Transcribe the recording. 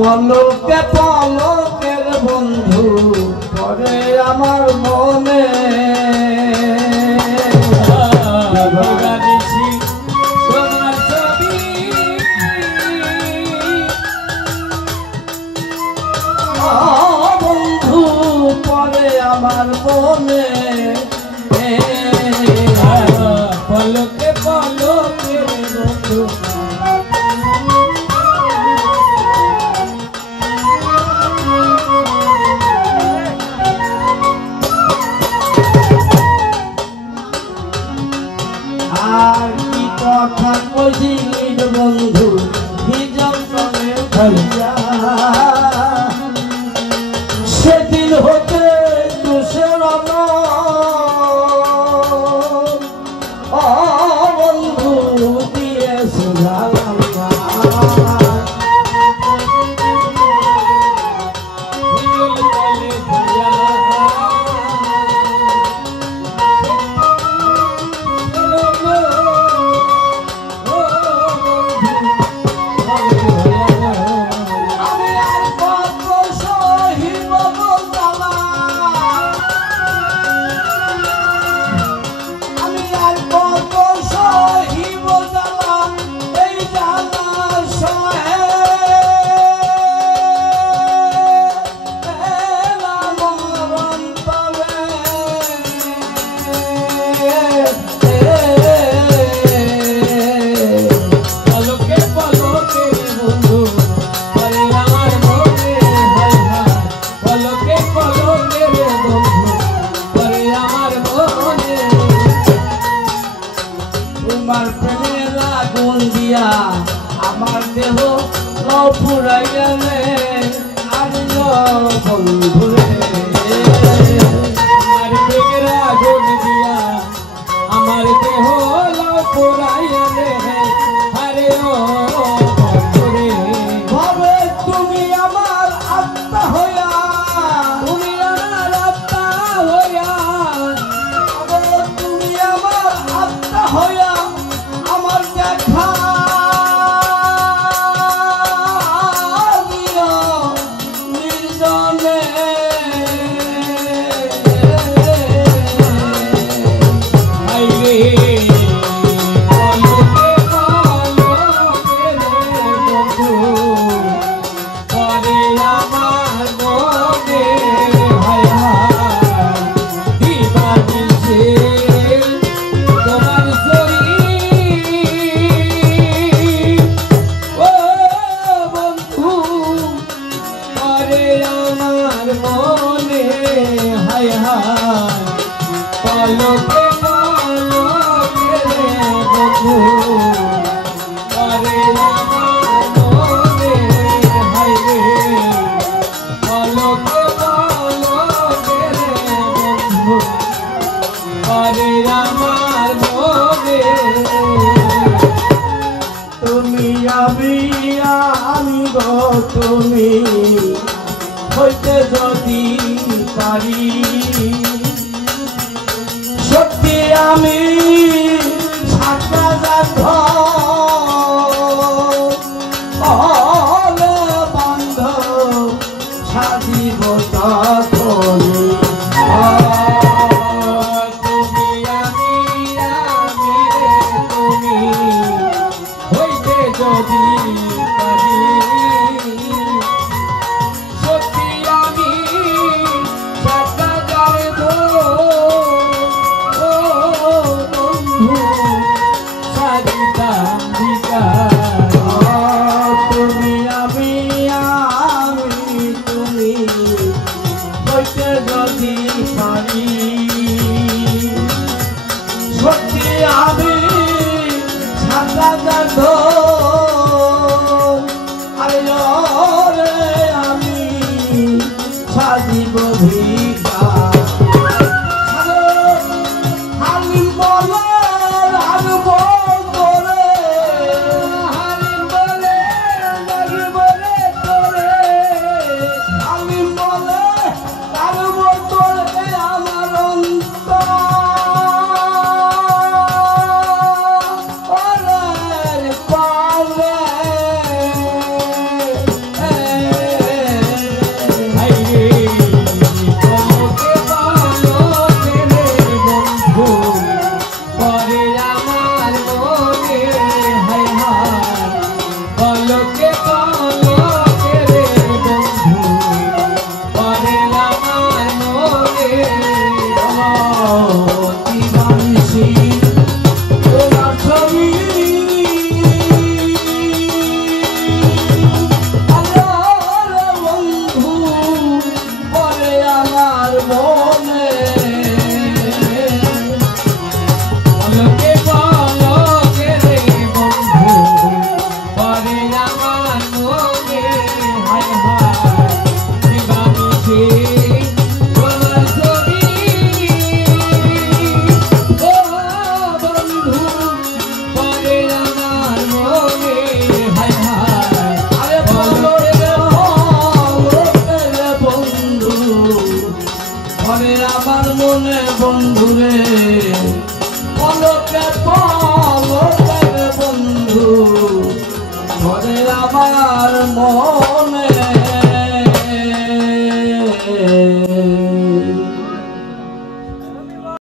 পলকে পলকের বন্ধু পরে আমার মনে তোমার ছবি বন্ধু পরে আমার মনে পলকে পলকের বন্ধু আর কি কথা কইলি বন্ধু হিজল করে ধরিয়া সেদিন হতে তুষের বন্ধু দিয়ে শোনালাম আমার দেহ পুরাইয়া আর বন্ধুরে আমার প্রেমের আগুন দিয়া আমার দেহ পুরাইয়া আরে ও বন্ধুরে ভাবে তুমি আমার আত্মা হইয়া তুমি আমার আত্মা হইয়া তুমি আমার আত্মা হইয়া আমার দেখা পলকে পলকে বন্ধু করে আমার মনে হায় রে পলকে পলকে বন্ধু করে আমার মনে তুমি আমি গো তুমি হইতে যদি পারি সত্যি আমি বন্ধ সাজিব তখনি তুমি আমি তুমি হইতে যদি পারি সত্যি আমি যদি পারি সত্যি আমি আমি সাজিব ভিকা দিবানিশি তোমার ছবি আমার বন্ধু পরে আমার মনে পলকে পলকে রে বন্ধু পরে আমার মনে হায় হায় দিবানিশি তোমার ছবি ও বন্ধু পরে আমার মনে হায় হায় আরে পলকে বন্ধু পরে আমার মনে বন্ধুরে পলকে বন্ধু ঘরে আমার মন